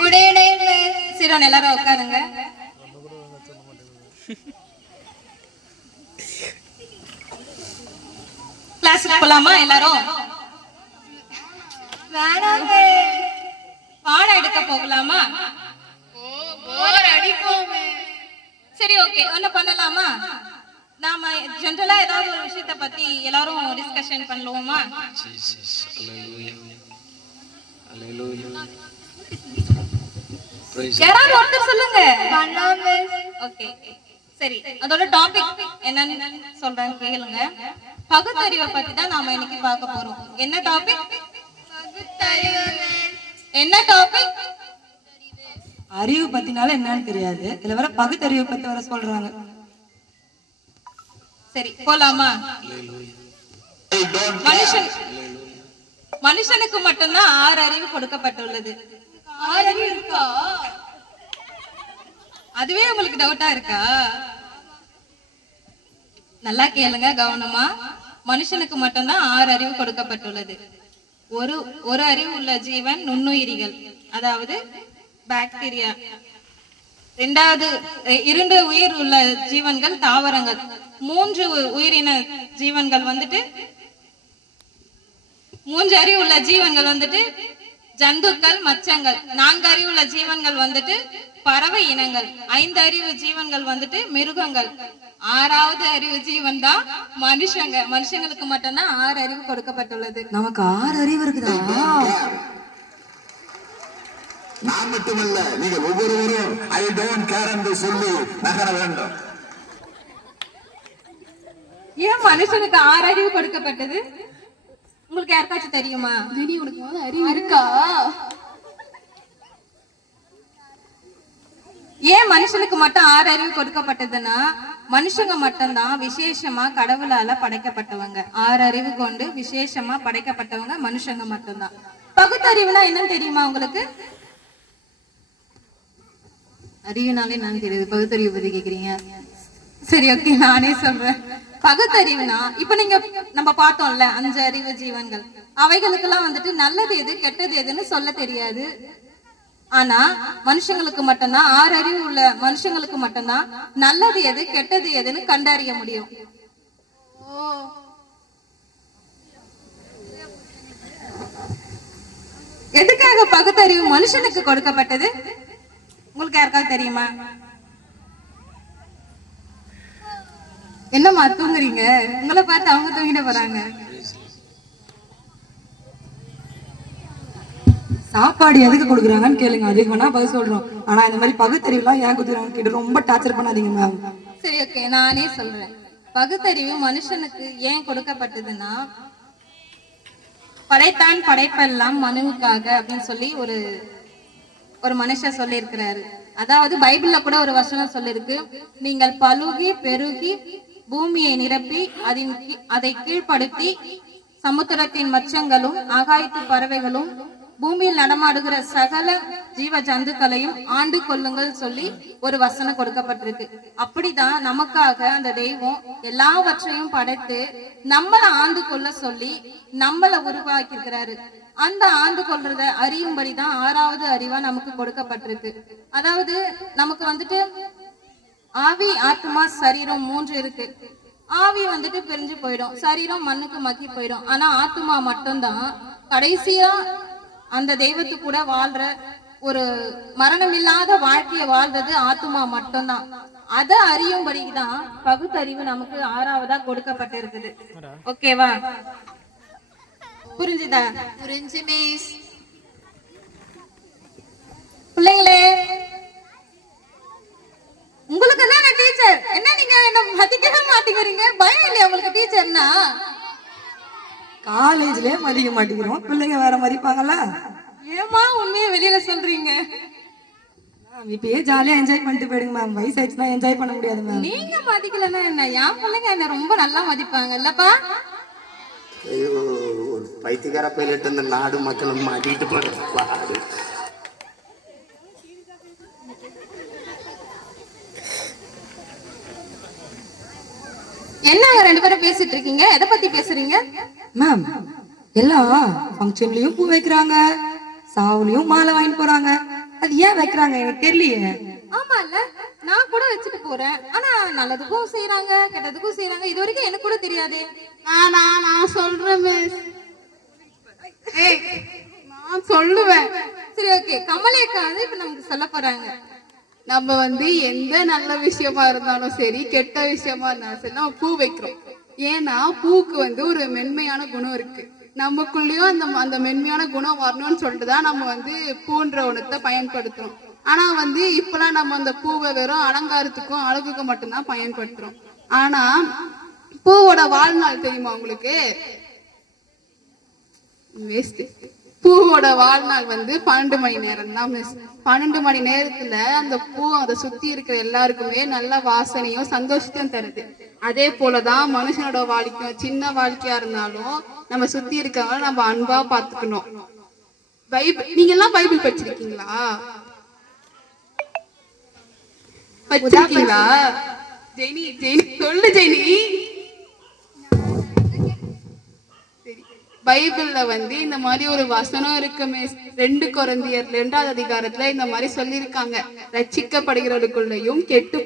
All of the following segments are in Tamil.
Good evening. சிரோன் எல்லாரும் உட்காருங்க. கிளாஸுக்கு போலாமா எல்லாரும்? பாடம் எடுக்க போகலாமா? சரி, ஓகே. ஒண்ணு பண்ணலாமா? நாம ஜெனரலா ஏதாவது ஒரு விஷயத்தை பத்தி எல்லாரும் டிஸ்கஷன் பண்ணுவோமா? யாராவது ஒருத்தர் சொல்லுங்க. ஓகே, சரி. அதோட டாபிக் என்னன்னு சொல்றேன்னு கேளுங்க. பகுத்தறிவை பத்தி தான் நாம இன்னைக்கு பார்க்க போறோம். என்ன டாபிக்? என்ன டாபிக்? அறிவு பத்தினால என்னன்னு தெரியாது, இதுல வர பகுத்தறிவை பத்தி வர சொல்றாங்க. சரி, போலாமா? மனுஷனுக்கு மட்டும்தான் 6 அறிவு கொடுக்கப்பட்டுள்ளது. 6 அறிவு இருக்கா? அதுவே உங்களுக்கு டவுட்டா இருக்கா? நல்லா கேளுங்க கவனமா. மனுஷனுக்கு மட்டும்தான் 6 அறிவு கொடுக்கப்பட்டுள்ளது. ஒரு அறிவு உள்ள ஜீவன் நுண்ணுயிரிகள், அதாவது பாக்டீரியா. 2 உயிர் உள்ள ஜீவன்கள் தாவரங்கள். 3 உயிரின ஜீவன்கள் வந்துட்டு 3 அறிவு உள்ள ஜீவன்கள் வந்துட்டு ஜந்துக்கள், மச்சங்கள். 4 அறிவு உள்ள ஜீவன்கள் வந்துட்டு பறவை இனங்கள். 5 அறிவு ஜீவன்கள் வந்துட்டு மிருகங்கள். 6வது அறிவு ஜீவன் தான் மனுஷங்க. மனுஷங்களுக்கு மட்டும்தான் 6 அறிவு கொடுக்கப்பட்டுள்ளது. நமக்கு 6 அறிவு இருக்குதா? நான் மட்டுமல்ல, நீங்க ஒவ்வொருவரும் ஐ டோன்ட் கேர் என்று சொல்லி நகர வேண்டும். ஏன் மனுஷனுக்கு 6 அறிவு கொடுக்கப்பட்டது? உங்களுக்கு யாருக்காச்சும் தெரியுமா? உனக்கு அறிவு இருக்கா? ஏன் மனுஷனுக்கு மட்டும் 6 அறிவு கொடுக்கப்பட்டதுன்னா, மனுஷங்க மட்டும்தான் விசேஷமா கடவுளால படைக்கப்பட்டவங்க. 6 அறிவு கொண்டு விசேஷமா படைக்கப்பட்டவங்க மனுஷங்க மட்டும்தான். பகுத்தறிவுனா என்னன்னு தெரியுமா உங்களுக்கு? அறிவுனாலே நான் தெரியுது, பகுத்தறிவு பத்தி கேக்குறீங்க. சரி, ஓகே, நானே சொல்றேன். பகுத்தறிவுனா இப்ப நம்ம பார்த்தோம்ல 5 அறிவு ஜீவன்கள், அவைகளுக்கெல்லாம் வந்துட்டு நல்லது எது கெட்டது எதுன்னு சொல்ல தெரியாது. ஆனா மனுஷங்களுக்கு மட்டும்தான் 6 அறிவு உள்ள மனுஷங்களுக்கு மட்டும்தான் நல்லது எது கெட்டது எதுன்னு கண்டறிய முடியும். எதுக்காக பகுத்தறிவு மனுஷனுக்கு கொடுக்கப்பட்டது? உங்களுக்கு யாருக்காவது தெரியுமா? என்னம்மா தூங்குறீங்க? உங்களை பார்த்து அவங்க தூங்கிட்டு போறாங்க. சாப்பாடு எதுக்கு கொடுக்குறாங்கன்னு கேளுங்க, அதுக்கு வேணா பதில் சொல்றோம். ஆனா இந்த மாதிரி பகுத்தறிவுலாம் ஏன் கொடுக்குறாங்கன்னு கேட்டு ரொம்ப டார்ச்சர் பண்ணாதீங்க மேம். சரி, ஓகே, நானே சொல்றேன். பகுத்தறிவு மனுஷனுக்கு ஏன் கொடுக்கப்பட்டதுன்னா, படைத்தான் படைப்பெல்லாம் மனுவுக்காக அப்படின்னு சொல்லி ஒரு மனுஷன் சொல்லி இருக்கிறாரு. அதாவது பைபிள்ல கூட ஒரு வசனம் சொல்லிருக்கு, நீங்கள் பலுகி பெருகி பூமியை நிரப்பி அதை கீழ்ப்படுத்தி சமுத்திரத்தின் மச்சங்களும் ஆகாயத்து பறவைகளும் பூமியில் நடமாடுகிற சகல ஜீவ ஜந்துக்களையும் ஆண்டு கொள்ளுங்கள் சொல்லி ஒரு வசனம் கொடுக்கப்பட்டிருக்கு. அப்படிதான் நமக்காக அந்த தெய்வம் எல்லாவற்றையும் படைத்து நம்மளை ஆண்டு கொள்ள சொல்லி நம்மளை உருவாக்கி இருக்கிறாரு. அந்த ஆண்டு கொள்றத அறியும்படிதான் 6வது அறிவா நமக்கு கொடுக்கப்பட்டிருக்கு. அதாவது நமக்கு வந்துட்டு ஆவி, ஆத்மா, சரீரம் 3 இருக்கு. ஆவி வந்துட்டு பிரிஞ்சு போயிடும், சரீரம் மண்ணுக்கு மக்கி போயிடும். ஆனா ஆத்மா மட்டும்தான் கடைசியா அந்த தெய்வத்து கூட வாழ்ற ஒரு மரணம் இல்லாத வாழ்க்கைய வாழ்றது ஆத்மா மட்டும்தான். அதை அறியும்படிதான் பகுத்தறிவு நமக்கு 6வதா கொடுக்கப்பட்டிருக்குது. ஓகேவா? புரிஞ்சுதா? புரிஞ்சு மிஸ். பிள்ளைங்களே, உங்களுக்கு தான் நான் டீச்சர். என்ன நீங்க என்ன மதிக்கவே மாட்டேங்கிறீங்க? பயம் இல்லையா உங்களுக்கு டீச்சர்னா? காலேஜ்லயே மதிக்க மாட்டேங்கிறோம், பிள்ளைங்க வேற மதிப்பாங்கல்ல? ஏமா உண்மையை வெளியில சொல்றீங்க? இப்பயே ஜாலியா என்ஜாய் பண்ணிட்டு போயிடுங்க மேம். வயசாயிடுச்சுன்னா என்ஜாய் பண்ண முடியாது மேம். நீங்க மதிக்கலன்னா என்ன? என் பிள்ளைங்க என்ன ரொம்ப நல்லா மதிப்பாங்க இல்லப்பா? ஒரு பைத்தியக்கார பைலட் இந்த நாடு மக்களும் மாட்டிட்டு போறது. என்னங்க ரெண்டு பேரும் பேசிட்டு இருக்கீங்க? எதை பத்தி பேசுறீங்க? மேம், எல்லாம் ஃபங்க்ஷன்லயும் பூ வைக்கிறாங்க, சாவுலயும் மாலை வாங்கிட்டு போறாங்க. அது ஏன் வைக்கிறாங்க எனக்கு தெரியலையே. ஆமா இல்ல, நான் கூட வச்சுட்டு போறேன். ஆனா நல்லதுக்கும் செய்யறாங்க, கெட்டதுக்கும் செய்யறாங்க. இது வரைக்கும் எனக்கு கூட தெரியாதே. நான் சொல்றேன் மிஸ். ஏய், நான் சொல்லுவேன். சரி, ஓகே. கமலேக்கா வந்து இப்ப நமக்கு சொல்ல போறாங்க. நம்ம வந்து எந்த நல்ல விஷயமா இருந்தாலும் சரி, கெட்ட விஷயமா இருந்தாலும் சரி, நம்ம பூ வைக்கிறோம். ஏன்னா பூக்கு வந்து ஒரு மென்மையான குணம் இருக்கு. நமக்குள்ளேயும் அந்த மென்மையான குணம் வரணும்னு சொல்லிட்டு தான் நம்ம வந்து பூன்ற ஒன்றத்தை பயன்படுத்துறோம். ஆனா வந்து இப்பெல்லாம் நம்ம அந்த பூவை வெறும் அலங்காரத்துக்கும் அழகுக்கும் மட்டும்தான் பயன்படுத்துறோம். ஆனா பூவோட வாழ்நாள் தெரியுமா உங்களுக்கு? வேஸ்ட். பூவோட வாழ்நாள் வந்து 12 மணி நேரம் தான் மிஸ். 12 மணி நேரத்துல அந்த பூ அதை சுத்தி இருக்கிற எல்லாருக்குமே நல்ல வாசனையும் சந்தோஷத்தையும் தருது. அதே போலதான் மனுஷனோட வாழ்க்கையும், சின்ன வாழ்க்கையா இருந்தாலும் நம்ம சுத்தி இருக்கவங்க நம்ம அன்பா பாத்துக்கணும். நீங்க எல்லாம் பைபிள் படிச்சிருக்கீங்களா? படிச்சிருக்கீங்களா? ஜெயினி ஜெயினி சொல்லு ஜெயினி. பைபிள்ல வந்து இந்த மாதிரி ஒரு வசனம் இருக்கு மிஸ். 2 கொரிந்தியர் 2வது அதிகாரத்துல இந்த மாதிரி சொல்லியிருக்காங்க. ரட்சிக்கப்படுகிறவர்களுக்குள்ளேயும் கெட்டு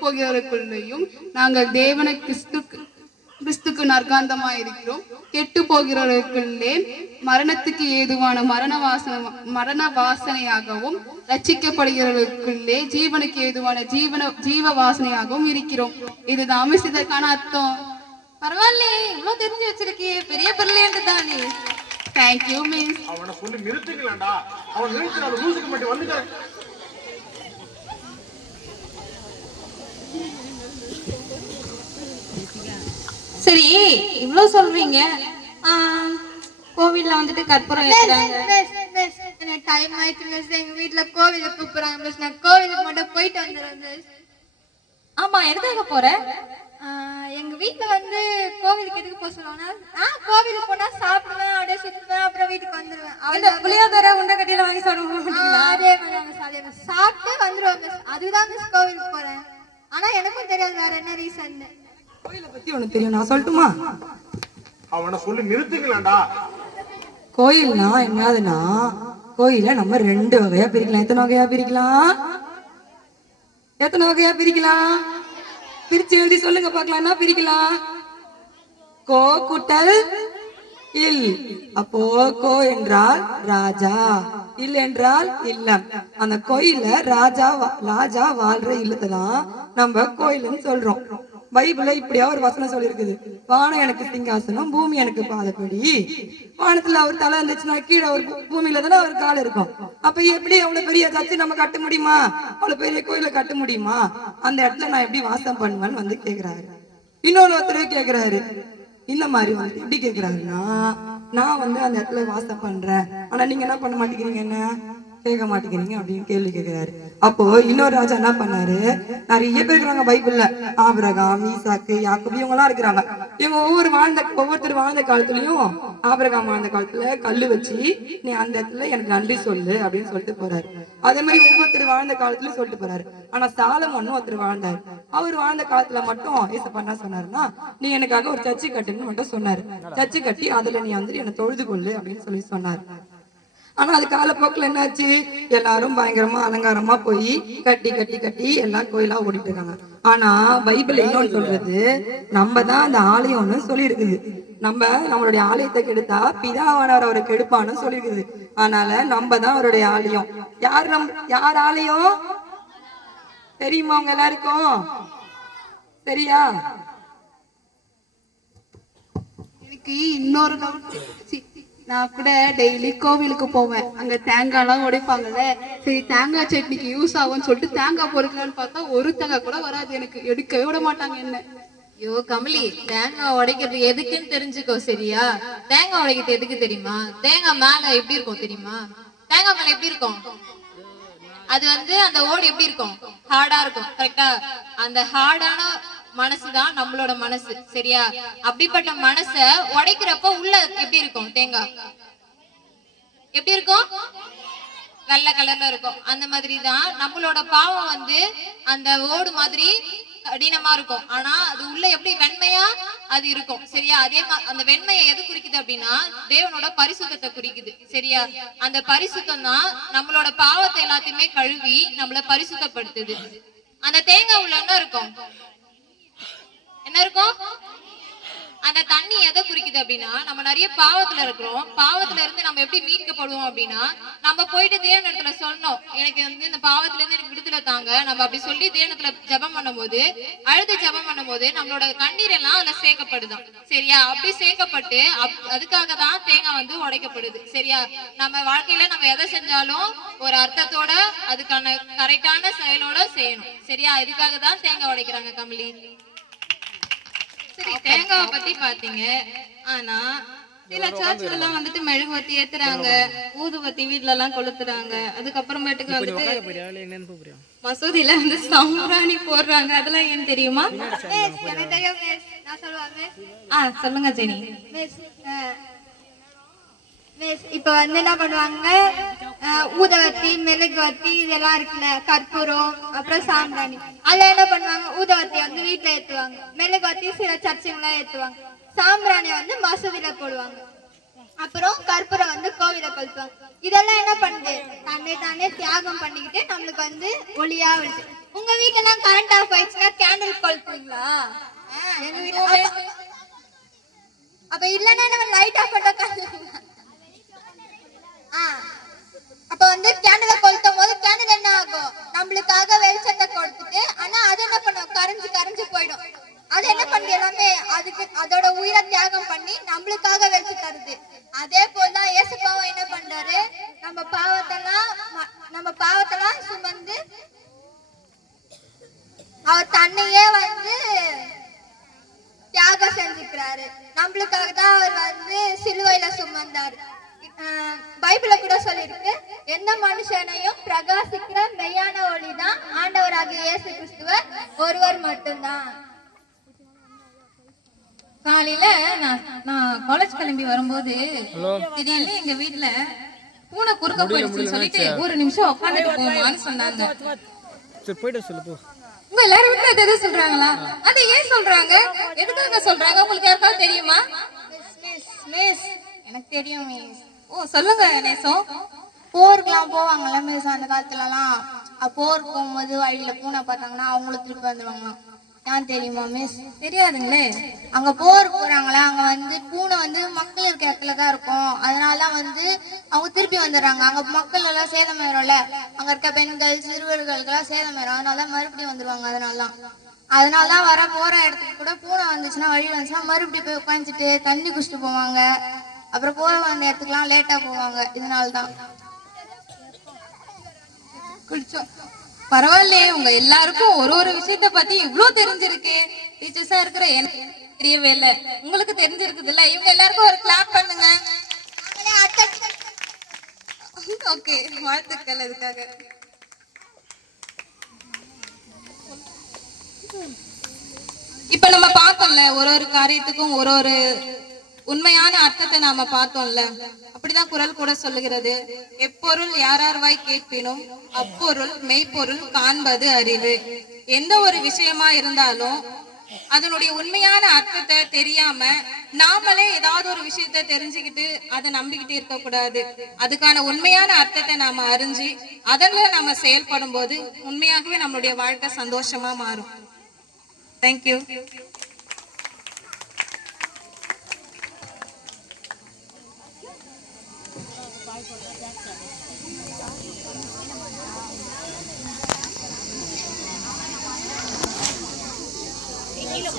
போகிறவர்களுக்குள்ளேயும் நாங்கள் தேவனை கிறிஸ்துக்கு நற்காந்தமா இருக்கிறோம். கெட்டு போகிறவர்களுக்குள்ளே மரணத்துக்கு ஏதுவான மரண வாசனையாகவும், ரட்சிக்கப்படுகிறவர்களுக்குள்ளே ஜீவனுக்கு ஏதுவான ஜீவ வாசனையாகவும் இருக்கிறோம். இதுதான் மிஸ் இதற்கான அர்த்தம். பரவாயில்லையே, இவ்வளவு தெரிஞ்சு வச்சிருக்கியே, பெரிய பிரில்லியன்ட் தான் நீ. Thank you miss. அவனை சொல்லி நிறுத்துங்களேன்டா. அவன் நிறுத்து, அந்த லூசுக்கு மட்டும் வந்துட்டான். சரி, இவ்வளவு சொல்றீங்க. கோவில்ல வந்துட்டு கற்பூரம் ஏத்துறாங்க. எனக்கு டைம் ஆயிடுச்சு மிஸ். எங்க வீட்டுல கோவிலுக்கு கூப்பிடுறாங்க மிஸ். நான் கோவிலுக்கு மட்டும் போயிட்டு வந்துடுறேன் மிஸ். ஆமா, எதுக்காக போற? எங்க வீட்டுல வந்து கோவிலுக்கு எதுக்கு போக சொல்லுவாங்க? கோவிலுக்கு போனா சாப்பிடுவேன், அப்படியே சுத்துவேன், அப்புறம் வீட்டுக்கு வந்துருவேன். இந்த புளியோதரை உண்டை கட்டியில வாங்கி சாப்பிடுவோம். அதே மாதிரி சாப்பிட்டு வந்துருவேன் மிஸ். அதுதான் மிஸ் கோவிலுக்கு போறேன். ஆனா எனக்கும் தெரியாது வேற என்ன ரீசன். கோயிலை பத்தி உனக்கு தெரியும், நான் சொல்லட்டுமா? அவனை சொல்லி நிறுத்துங்களேன்டா. கோயில்னா என்னதுன்னா, கோயில நம்ம 2 வகையா பிரிக்கலாம். எத்தனை வகையா பிரிக்கலாம்? எத்தனை வகையா பிரிக்கலாம்? பிரிச்சு எழுதி சொல்லுங்க பார்க்கலாம். என்ன பிரிக்கலாம்? கோ கூட்டல் இல். அப்போ கோ என்றால் ராஜா, இல் என்றால் இல்லம். அந்த கோயில ராஜா வாழ்ற இல்லத்தை தான் நம்ம கோயில்னு சொல்றோம். பைபிள்ல இப்படியா ஒரு வசனம் சொல்லி இருக்குது. வானம் எனக்கு சிங்காசனம், பூமி எனக்கு பாதப்படி. வானத்துல அவர் தலை இருந்துச்சுன்னா கீழே அவர் பூமியில தானே அவர் கால் இருக்கும். அப்ப எப்படி அவ்வளவு பெரிய சர்ச்சை நம்ம கட்ட முடியுமா? அவ்வளவு பெரிய கோயில கட்ட முடியுமா? அந்த இடத்துல நான் எப்படி வாசம் பண்ணுவேன்னு வந்து கேக்குறாரு. இன்னொரு ஒருத்தரே கேக்குறாரு. இந்த மாதிரி வந்து எப்படி கேக்குறாருன்னா, நான் வந்து அந்த இடத்துல வாசம் பண்றேன், ஆனா நீங்க என்ன பண்ண மாட்டேங்கிறீங்க, என்ன கேட்க மாட்டேங்கிறீங்க அப்படின்னு கேள்வி கேட்கிறாரு. அப்போ இன்னொரு ராஜா என்ன பண்ணாரு? நிறைய பேர் இருக்கிறாங்க பைபிள்ல. ஆபிரகாம், ஈசாக்கு, யாக்கோபு இவங்க எல்லாம் இருக்கிறாங்க. இவங்க ஒவ்வொருத்தர் வாழ்ந்த காலத்துலயும், ஆபிரகாம் வாழ்ந்த காலத்துல கல்லு வச்சு நீ அந்த இடத்துல எனக்கு நன்றி சொல்லு அப்படின்னு சொல்லிட்டு போறாரு. அதே மாதிரி ஒவ்வொருத்தர் வாழ்ந்த காலத்துலயும் சொல்லிட்டு போறாரு. ஆனா சாலமோன்னு ஒருத்தர் வாழ்ந்தாரு. அவர் வாழ்ந்த காலத்துல மட்டும் ஏசப்பா என்ன சொன்னாருன்னா, நீ எனக்காக ஒரு சர்ச்சை கட்டுன்னு மட்டும் சொன்னாரு. சர்ச்சை கட்டி அதுல நீ வந்து என்னை தொழுது கொள்ளு அப்படின்னு சொல்லி சொன்னாரு. ஆனா அது காலப்போக்கில் என்னாச்சு? எல்லாரும் பயங்கரமா அலங்காரமா போய் கட்டி எல்லாம் கோயிலா ஓடிட்டு இருக்காங்க. ஆனா பைபிள் என்னன்னு சொல்றது, நம்ம தான் அந்த ஆலயம்னு சொல்லி இருக்குது. நம்மளுடைய ஆலயத்தை கெடுத்தா பிதாவானவர் அவரை கெடுப்பான்னு சொல்லி இருக்குது. அதனால நம்ம தான் அவருடைய ஆலயம். யார் ஆலயம் தெரியுமா உங்க எல்லாருக்கும்? சரியா? எனக்கு இன்னொரு டவுட். நான் கூட டெய்லி கோவிலுக்கு போவேன். அங்க தேங்காய் எல்லாம் உடைப்பாங்கல்ல. சரி, தேங்காய் சட்னிக்கு யூஸ் ஆகும்னு சொல்லிட்டு தேங்காய் பொறுக்கலான்னு பார்த்தா ஒரு தேங்காய் கூட வராது. எனக்கு எடுக்கவே விட மாட்டாங்க என்ன. ஐயோ கமலி, தேங்காய் உடைக்கிறது எதுக்குன்னு தெரிஞ்சுக்கோ. சரியா? தேங்காய் உடைக்கிறது எதுக்கு தெரியுமா? தேங்காய் மேல எப்படி இருக்கும் தெரியுமா? தேங்காய் மேல எப்படி இருக்கும்? அது வந்து அந்த ஓடு எப்படி இருக்கும்? ஹார்டா இருக்கும். கரெக்டா? அந்த ஹார்டான மனசுதான் நம்மளோட மனசு. சரியா? அப்படிப்பட்ட மனச உடைக்கிறப்ப உள்ள எப்படி இருக்கும்? தேங்காய் எப்படி இருக்கும்? வெள்ளை கலர்ல இருக்கும். அந்த மாதிரிதான் நம்மளோட பாவம் வந்து அந்த ஓடு மாதிரி கடினமா இருக்கும். ஆனா அது உள்ள எப்படி வெண்மையா அது இருக்கும். சரியா? அதே அந்த வெண்மையை எது குறிக்குது அப்படின்னா தேவனோட பரிசுத்தத்தை குறிக்குது. சரியா? அந்த பரிசுத்தம் தான் நம்மளோட பாவத்தை எல்லாத்தையுமே கழுவி நம்மள பரிசுத்தப்படுத்துது. அந்த தேங்காய் உள்ள என்ன இருக்கும்? என்ன இருக்கும்? அந்த தண்ணி எதை குறிக்குது அப்படின்னா நம்ம நிறைய பாவத்துல இருக்கிறோம். பாவத்துல இருந்து நம்ம எப்படி மீட்கப்படுவோம் அப்படின்னா நம்ம போயிட்டு தேவனிடத்துல சொல்லணும், எனக்கு வந்து இந்த பாவத்துல இருந்து எனக்கு விடுதலை தாங்க. நம்ம அப்படி சொல்லி தேவனிடத்துல ஜெபம் பண்ணும்போது, அழுது ஜெபம் பண்ணும்போது நம்மளோட கண்ணீர் எல்லாம் அதுல சேர்க்கப்படுதான். சரியா? அப்படி சேர்க்கப்பட்டு அதுக்காக தான் தேங்காய் வந்து உடைக்கப்படுது. சரியா? நம்ம வாழ்க்கையில நம்ம எதை செஞ்சாலும் ஒரு அர்த்தத்தோட அதுக்கான கரெக்டான செயலோட செய்யணும். சரியா? இதுக்காக தான் தேங்காய் உடைக்கிறாங்க கமலி. சரி, தேங்காவை பத்தி பாத்தீங்க. ஆனா சில சர்ச்ல எல்லாம் வந்துட்டு மெழுகுவத்தி ஏத்துறாங்க, ஊதுவத்தி வீட்ல எல்லாம் கொளுத்துறாங்க. அதுக்கப்புறமேட்டுக்கு வந்துட்டு மசூதியில வந்து சாம்பிராணி போடுறாங்க. அதெல்லாம் ஏன் தெரியுமா? எனக்கு தெரியும் மிஸ். நான் சொல்லுவேன் மிஸ். சொல்லுங்க ஜெனி. மிஸ் மிஸ் இப்போ வந்து என்ன பண்ணுவாங்க, ஊதவத்தி, மெழுகுவத்தி இதெல்லாம் இருக்குல்ல, கற்பூரம், அப்புறம் சாம்பிராணி. அதுல என்ன பண்ணுவாங்க, ஊதவத்தி வந்து வீட்டுல ஏத்துவாங்க, மெழுகுவத்தி சில சர்ச்சுங்கெல்லாம் ஏத்துவாங்க, சாம்பிராணி வந்து மசூதியில போடுவாங்க, அப்புறம் கற்பூரம் வந்து கோவில கொளுத்துவாங்க. இதெல்லாம் என்ன பண்ணுது, தன்னை தானே தியாகம் பண்ணிக்கிட்டு நம்மளுக்கு வந்து ஒளியா விடுது. உங்க வீட்டுல எல்லாம் கரண்ட் ஆஃப் ஆயிடுச்சுன்னா கேண்டில் கொளுத்துவீங்களா? எங்க வீட்டுல அப்ப இல்லன்னா நம்ம லைட் ஆஃப் பண்ண அப்ப வந்து கேண்டில கொளுத்தும் போது கேண்டில் என்ன ஆகும், நம்மளுக்காக வெளிச்சத்தை கொடுத்துட்டு, ஆனா அது என்ன பண்ணும், கரைஞ்சு கரைஞ்சு போயிடும். அது என்ன பண்ணுது, எல்லாமே அதுக்கு அதோட உயிரை தியாகம் பண்ணி நம்மளுக்காக வெளிச்சு தருது. அதே போலதான் இயேசுப்பாவும் என்ன பண்றாரு, நம்ம பாவத்தெல்லாம் சுமந்து அவர் தன்னையே வந்து தியாகம் செஞ்சுக்கிறாரு. நம்மளுக்காக தான் அவர் வந்து சிலுவையில சுமந்தாரு. பைபிள்ல கூட சொல்லிருக்கு, எந்த மனுஷனையும் பிரகாசிக்கிற மெய்யான ஒளிதான் ஆண்டவராகிய இயேசு கிறிஸ்துவர் ஒருவர் மட்டும்தான். காலையில நான் காலேஜ் கிளம்பி வரும்போது திடீர்னு எங்க வீட்டுல பூனை குறுக்க போயிடுச்சுன்னு சொல்லிட்டு ஒரு நிமிஷம் உட்காந்துட்டு போமான்னு சொன்னாங்க. உங்க எல்லாரும் வீட்டுல எது சொல்றாங்களா? அது ஏன் சொல்றாங்க, எதுக்காக சொல்றாங்க, உங்களுக்கு யாருக்காவது தெரியுமா? மிஸ் எனக்கு தெரியும் மிஸ். சொல்லுங்க நேசம். போருக்குலாம் போவாங்கல்ல மிஸ், அந்த காலத்துலலாம் போருக்கு போகும்போது வழியில பூனை பார்த்தாங்கன்னா அவங்களும் திருப்பி வந்துடுவாங்களாம். ஏன் தெரியுமா மிஸ்? தெரியாதுங்களே. அங்க போருக்கு போறாங்களா, அங்க வந்து பூனை வந்து மக்கள் இருக்க இடத்துல தான் இருக்கும். அதனாலதான் வந்து அவங்க திருப்பி வந்துடுறாங்க. அங்க மக்கள் எல்லாம் சேதமாயிரும்ல, அங்க இருக்க பெண்கள் சிறுவர்களுக்கெல்லாம் சேதமாயிரும். அதனாலதான் மறுபடியும் வந்துருவாங்க. அதனாலதான் வர போற இடத்துக்கு கூட பூனை வந்துச்சுன்னா, வழி வந்துச்சுன்னா மறுபடியும் போய் உட்காந்துட்டு தண்ணி குடிச்சிட்டு போவாங்க. அப்புறம் போற அந்த இடத்துக்குலாம் லேட்டா போவாங்க. இதனாலதான் குடிச்சோம். பரவாயில்லையே, உங்க எல்லாருக்கும் ஒரு ஒரு விஷயத்த பத்தி இவ்வளவு தெரிஞ்சிருக்கு. டீச்சர்ஸா இருக்கிற எனக்கு தெரியவே இல்ல, உங்களுக்கு தெரிஞ்சிருக்குது இல்ல. இவங்க எல்லாருக்கும் ஒரு கிளாப் பண்ணுங்க. ஓகே, வாழ்த்துக்கள் அதுக்காக. இப்ப நம்ம பார்த்தோம்ல, ஒரு ஒரு காரியத்துக்கும் ஒரு ஒரு உண்மையான அர்த்தத்தை நாம பார்த்தோம்ல. அப்படிதான் குறள் கூட சொல்லுகிறது, எப்பொருள் யாரார்வாய் கேட்பினும் அப்பொருள் மெய்ப்பொருள் காண்பது அறிவு. எந்த ஒரு விஷயமா இருந்தாலும் அதனுடைய உண்மையான அர்த்தத்தை தெரியாம நாமளே ஏதாவது ஒரு விஷயத்த தெரிஞ்சுக்கிட்டு அதை நம்பிக்கிட்டு இருக்க கூடாது. அதுக்கான உண்மையான அர்த்தத்தை நாம அறிஞ்சு அதன்ல நாம செயல்படும் போது உண்மையாகவே நம்மளுடைய வாழ்க்கை சந்தோஷமா மாறும். தேங்க்யூ. கீழே